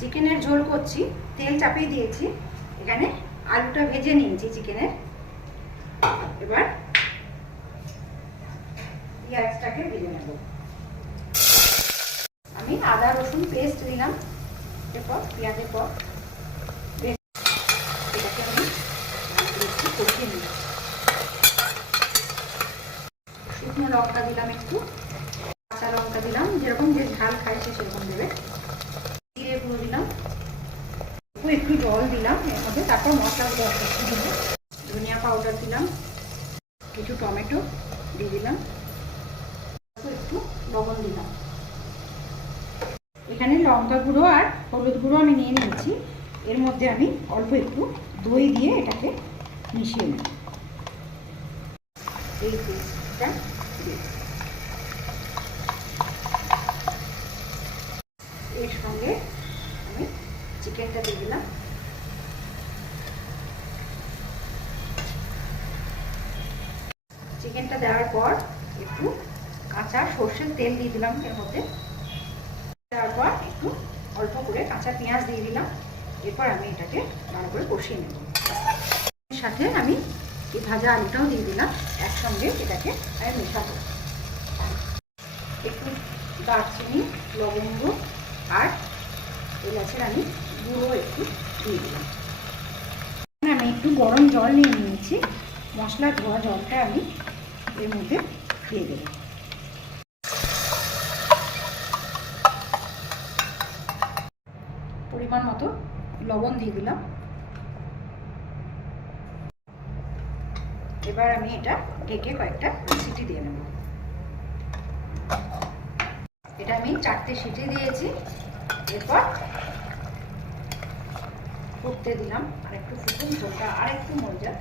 চিকেনের ঝোল করছি, তেল চাপিয়ে দিয়েছি। এখানে আলুটা ভেজে নিয়েছি চিকেনের। এবার পেঁয়াজটাকে ভেজে নেব। আমি আদা রসুন পেস্ট দিলাম, এরপর পেঁয়াজের পর এটাকে আমি একটু কষিয়ে নিই। শুকনো লঙ্কা দিলাম, একটু কাঁচা লঙ্কা দিলাম, যেরকম যে ঝাল খায় সে সেরকম দেবে। জিরে গুঁড়ো দিলাম, একটু জল দিলাম এর মধ্যে, তারপর মশলাগুলো দেবো। ধনিয়া পাউডার দিলাম, কিছু টমেটো দিয়ে দিলাম, একটু লবণ দিলাম। এখানে লঙ্কা গুঁড়ো আর হলুদ গুঁড়ো আমি নিয়ে নিয়েছি। এর মধ্যে আমি অল্প একটু দই দিয়ে এটাকে মিশিয়ে নেব। এই পেস্টটা এর সঙ্গে আমি চিকেনটা দিয়ে দিলাম। চিকেনটা দেওয়ার পর একটু কাঁচা সর্ষের তেল দিয়ে দিলাম এর মধ্যে। দেওয়ার পর একটু অল্প করে কাঁচা পেঁয়াজ দিয়ে দিলাম। এরপর আমি এটাকে ভালো করে কষিয়ে নেব। এর সাথে আমি এই ভাজা আলুটাও দিয়ে দিলাম, একসঙ্গে এটাকে আমি মেশাবো। একটু দারচিনি, লবঙ্গ আর এলাচের আমি গুঁড়ো একটু দিয়ে দিলাম। আমি একটু গরম জল নিয়ে নিয়েছি, মশলা ধোয়া জলটা আমি এর মধ্যে দিয়ে দেব। পরিমাণ মতো লবণ দিয়ে দিলাম। এবার আমি এটা ঢেকে কয়েকটা সিটি দিয়ে নেব। এটা আমি 4টে সিটি দিয়েছি। এরপর ফুটতে দিলাম, আর একটু ফুটুন, ঝোলটা আর একটু মরে যাক।